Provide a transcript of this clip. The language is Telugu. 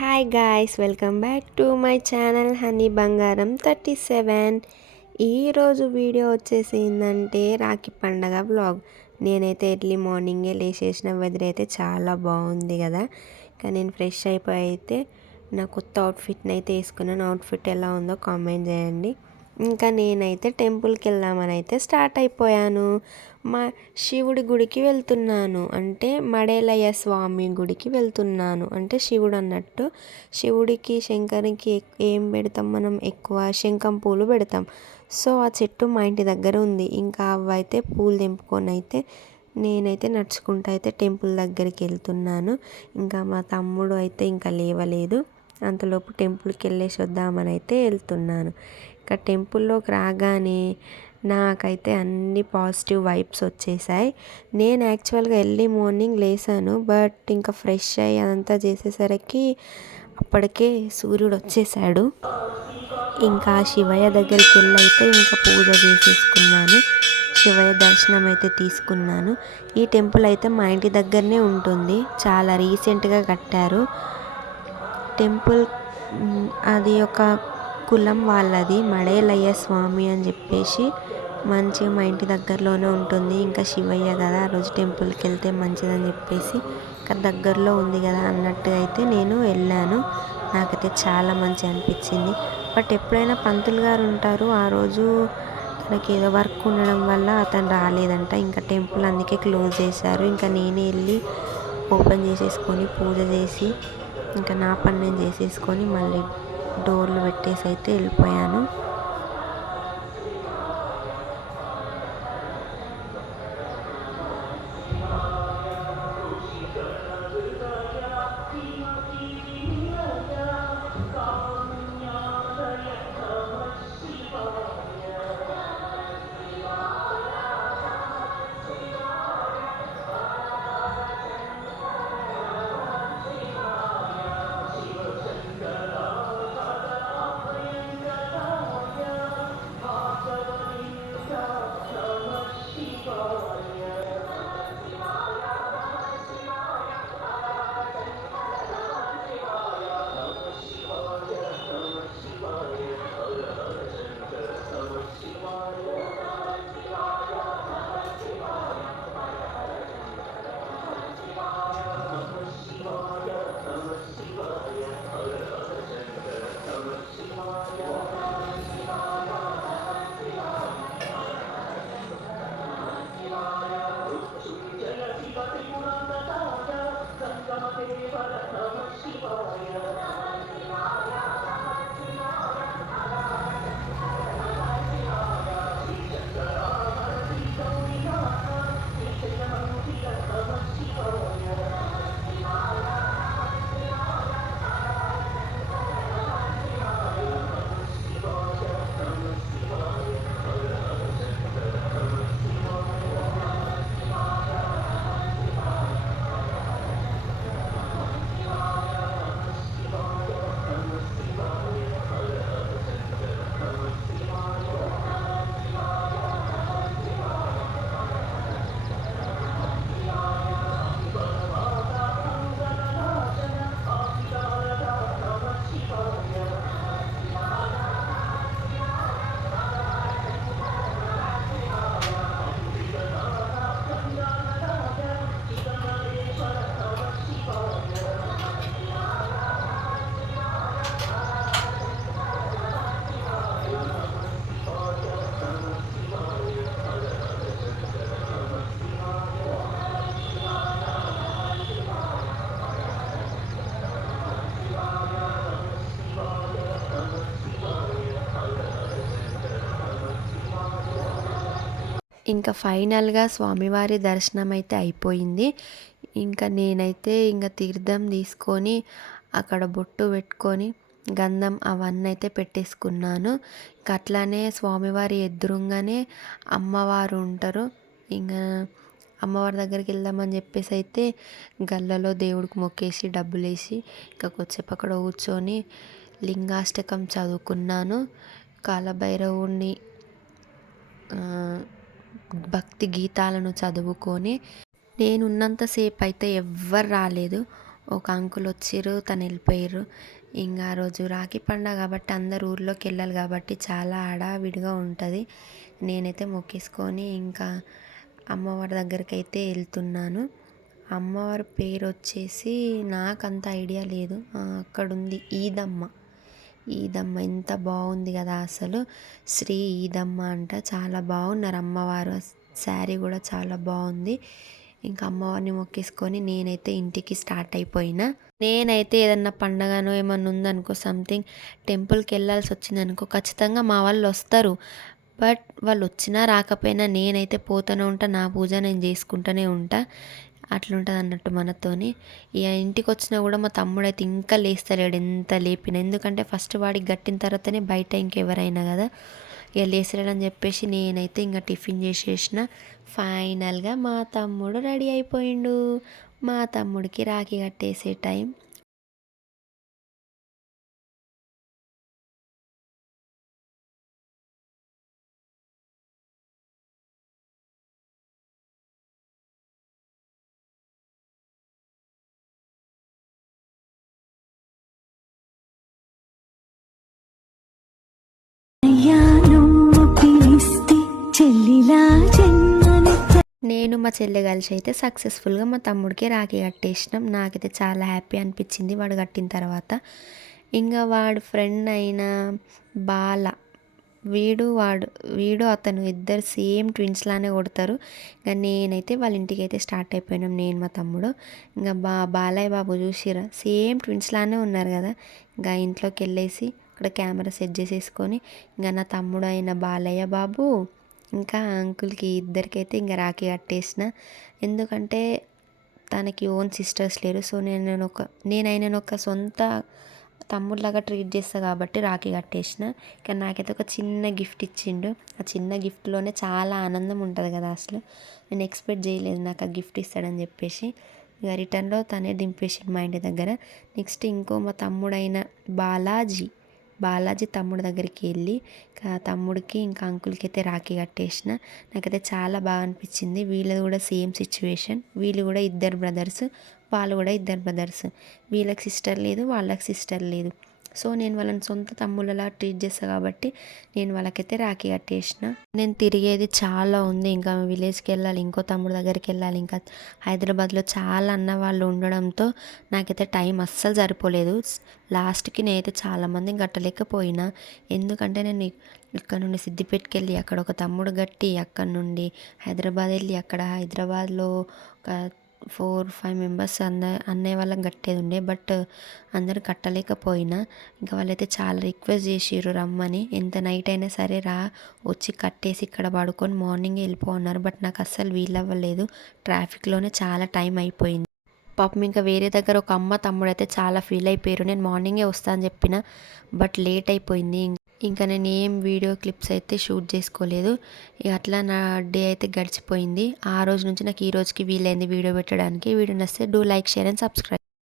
Hi guys, welcome back to my channel honey బంగారం 37. ఈరోజు వీడియో వచ్చేసి ఏంటంటే రాఖీ పండగ వ్లాగ్. నేనైతే ఎర్లీ మార్నింగే లేచేసిన. వెదర్ అయితే చాలా బాగుంది కదా. కానీ నేను ఫ్రెష్ అయిపోయి అయితే నా కొత్త అవుట్ఫిట్ని అయితే వేసుకున్నాను. అవుట్ఫిట్ ఎలా ఉందో కామెంట్ చేయండి. ఇంకా నేనైతే టెంపుల్కి వెళ్దామని అయితే స్టార్ట్ అయిపోయాను. మా శివుడి గుడికి వెళ్తున్నాను, అంటే మడేలయ్య స్వామి గుడికి వెళ్తున్నాను. అంటే శివుడు అన్నట్టు. శివుడికి శంకరునికి ఏం పెడతాం మనం? ఎక్కువ శంఖం పూలు పెడతాం. సో ఆ చెట్టు మా ఇంటి దగ్గర ఉంది. ఇంకా అవైతే పూలు తెంపుకొని అయితే నేనైతే నడుచుకుంటూ అయితే టెంపుల్ దగ్గరికి వెళ్తున్నాను. ఇంకా మా తమ్ముడు అయితే ఇంకా లేవలేదు. అంతలోపు టెంపుల్కి వెళ్ళేసి వద్దామని అయితే వెళ్తున్నాను. ఇంకా టెంపుల్లోకి రాగానే నాకైతే అన్ని పాజిటివ్ వైబ్స్ వచ్చేసాయి. నేను యాక్చువల్గా ఎర్లీ మార్నింగ్ లేసాను, బట్ ఇంకా ఫ్రెష్ అయ్యి అదంతా చేసేసరికి అప్పటికే సూర్యుడు వచ్చేసాడు. ఇంకా శివయ్య దగ్గరికి వెళ్ళి అయితే ఇంకా పూజ చేసేసుకున్నాను. శివయ్య దర్శనం అయితే తీసుకున్నాను. ఈ టెంపుల్ అయితే మా ఇంటి దగ్గరనే ఉంటుంది. చాలా రీసెంట్గా కట్టారు టెంపుల్. అది ఒక కులం వాళ్ళది, మడేలయ్య స్వామి అని చెప్పేసి. మంచిగా మా ఇంటి దగ్గరలోనే ఉంటుంది. ఇంకా శివయ్య కదా, ఆ రోజు టెంపుల్కి వెళ్తే మంచిదని చెప్పేసి ఇంకా దగ్గరలో ఉంది కదా అన్నట్టుగా అయితే నేను వెళ్ళాను. నాకైతే చాలా మంచి అనిపించింది. బట్ ఎప్పుడైనా పంతులు గారు ఉంటారు, ఆ రోజు తనకి ఏదో వర్క్ ఉండడం వల్ల అతను రాలేదంట. ఇంకా టెంపుల్ అందుకే క్లోజ్ చేశారు. ఇంకా నేనే వెళ్ళి ఓపెన్ చేసేసుకొని పూజ చేసి ఇంకా నా పని నేను చేసేసుకొని మళ్ళీ డోర్లు పెట్టేసి అయితే వెళ్ళిపోయాను. ఇంకా ఫైనల్గా స్వామివారి దర్శనం అయితే అయిపోయింది. ఇంకా నేనైతే ఇంకా తీర్థం తీసుకొని అక్కడ బొట్టు పెట్టుకొని గంధం అవన్నీ అయితే పెట్టేసుకున్నాను. ఇంకా అట్లానే స్వామివారి ఎదురుగానే అమ్మవారు ఉంటారు. ఇంకా అమ్మవారి దగ్గరికి వెళ్దామని చెప్పేసి అయితే గల్లలో దేవుడికి మొక్కేసి డబ్బులు వేసి ఇంకా కొద్దిసేపు అక్కడ కూర్చొని లింగాష్టకం చదువుకున్నాను. కాలభైరవుణ్ణి భక్తి గీతాలను చదువుకొని నేనున్నంతసేపు అయితే ఎవ్వరు రాలేదు. ఒక అంకుల్ వచ్చిర్రు, తను వెళ్ళిపోయారు. ఇంకా ఆ రోజు రాఖీ పండగ కాబట్టి అందరు ఊర్లోకి వెళ్ళాలి కాబట్టి చాలా హడావిడిగా ఉంటుంది. నేనైతే మొక్కేసుకొని ఇంకా అమ్మవారి దగ్గరికి అయితే వెళ్తున్నాను. అమ్మవారి పేరు వచ్చేసి నాకంత ఐడియా లేదు. అక్కడ ఉంది ఈదమ్మ. ఈదమ్మ ఎంత బాగుంది కదా అసలు. శ్రీ ఈదమ్మ అంట. చాలా బాగున్నారు అమ్మవారు. శారీ కూడా చాలా బాగుంది. ఇంకా అమ్మవారిని మొక్కేసుకొని నేనైతే ఇంటికి స్టార్ట్ అయిపోయినా. నేనైతే ఏదన్నా పండగనో ఏమన్నా ఉందనుకో, సంథింగ్ టెంపుల్కి వెళ్ళాల్సి వచ్చిందనుకో, ఖచ్చితంగా మా వాళ్ళు వస్తారు. బట్ వాళ్ళు వచ్చినా రాకపోయినా నేనైతే పోతూనే ఉంటా. నా పూజ నేను చేసుకుంటూనే ఉంటా. అట్లుంటుంది అన్నట్టు మనతోని. ఇక ఇంటికి వచ్చినా కూడా మా తమ్ముడైతే ఇంకా లేస్తలేడు ఎంత లేపిన. ఎందుకంటే ఫస్ట్ వాడికి గట్టిన తర్వాతనే బయట ఇంకెవరైనా కదా. ఇక లేస్తలేడని చెప్పేసి నేనైతే ఇంకా టిఫిన్ చేసేసిన. ఫైనల్గా మా తమ్ముడు రెడీ అయిపోయిండు. మా తమ్ముడికి రాఖీ కట్టేసే టైం. నేను మా చెల్లె కలిసి అయితే సక్సెస్ఫుల్గా మా తమ్ముడికి రాఖీ కట్టేసినాం. నాకైతే చాలా హ్యాపీ అనిపించింది వాడు కట్టిన తర్వాత. ఇంకా వాడు ఫ్రెండ్ అయిన బాల, వీడు అతను ఇద్దరు సేమ్ ట్విన్స్ లానే కొడతారు. ఇంకా నేనైతే వాళ్ళ ఇంటికి అయితే స్టార్ట్ అయిపోయినాం, నేను మా తమ్ముడు. ఇంకా బాలయ్య బాబు చూసిరా, సేమ్ ట్విన్స్ లానే ఉన్నారు కదా. ఇంకా ఇంట్లోకి వెళ్ళేసి అక్కడ కెమెరా సెట్ చేసేసుకొని ఇంకా నా తమ్ముడు అయిన బాలయ్య బాబు ఇంకా అంకుల్కి ఇద్దరికైతే ఇంకా రాఖీ కట్టేసిన. ఎందుకంటే తనకి ఓన్ సిస్టర్స్ లేరు. సో నేను ఒక సొంత తమ్ముళ్ళలాగా ట్రీట్ చేస్తాను కాబట్టి రాఖీ కట్టేసిన. కానీ నాకైతే ఒక చిన్న గిఫ్ట్ ఇచ్చిండు. ఆ చిన్న గిఫ్ట్లోనే చాలా ఆనందం ఉంటుంది కదా అసలు. నేను ఎక్స్పెక్ట్ చేయలేదు నాకు ఆ గిఫ్ట్ ఇస్తాడని చెప్పేసి. ఇక రిటర్న్లో తనే దింపేసిండు మా ఇంటి దగ్గర. నెక్స్ట్ ఇంకో మా తమ్ముడైన బాలాజీ తమ్ముడు దగ్గరికి వెళ్ళి తమ్ముడికి ఇంకా అంకుల్కి అయితే రాఖీ కట్టేసిన. నాకైతే చాలా బాగా అనిపించింది. వీళ్ళది కూడా సేమ్ సిచ్యువేషన్. వీళ్ళు కూడా ఇద్దరు బ్రదర్స్, వాళ్ళు కూడా ఇద్దరు బ్రదర్స్. వీళ్ళకి సిస్టర్ లేదు, వాళ్ళకి సిస్టర్ లేదు. సో నేను వాళ్ళని సొంత తమ్ముళ్ళలా ట్రీట్ చేస్తాను కాబట్టి నేను వాళ్ళకైతే రాఖీ కట్టేసిన. నేను తిరిగేది చాలా ఉంది. ఇంకా విలేజ్కి వెళ్ళాలి, ఇంకో తమ్ముడు దగ్గరికి వెళ్ళాలి, ఇంకా హైదరాబాద్లో చాలా అన్న వాళ్ళు ఉండడంతో నాకైతే టైం అస్సలు సరిపోలేదు. లాస్ట్కి నేనైతే చాలామందిని కట్టలేకపోయినా. ఎందుకంటే నేను ఇక్కడ నుండి సిద్దిపేటకి వెళ్ళి అక్కడ ఒక తమ్ముడు గట్టి, అక్కడ నుండి హైదరాబాద్ వెళ్ళి అక్కడ హైదరాబాద్లో ఒక 4-5 మెంబర్స్ అన్నయ్య వాళ్ళకి కట్టేది ఉండే. బట్ అందరు కట్టలేకపోయినా. ఇంకా వాళ్ళైతే చాలా రిక్వెస్ట్ చేసిర్రు రమ్మని. ఎంత నైట్ అయినా సరే రా, వచ్చి కట్టేసి ఇక్కడ పడుకొని మార్నింగే వెళ్ళిపో అన్నారు. బట్ నాకు అస్సలు వీలవ్వలేదు. ట్రాఫిక్లోనే చాలా టైం అయిపోయింది. పాపం ఇంకా వేరే దగ్గర ఒక అమ్మ తమ్ముడు అయితే చాలా ఫీల్ అయిపోయారు. నేను మార్నింగే వస్తా అని చెప్పిన, బట్ లేట్ అయిపోయింది. ఇంకా నేను ఏం వీడియో క్లిప్స్ అయితే షూట్ చేసుకోలేదు. ఇక అట్లా నా డే అయితే గడిచిపోయింది. ఆ రోజు నుంచి నాకు ఈ రోజుకి వీలైంది వీడియో పెట్టడానికి. వీడియో నచ్చితే do like, share and subscribe.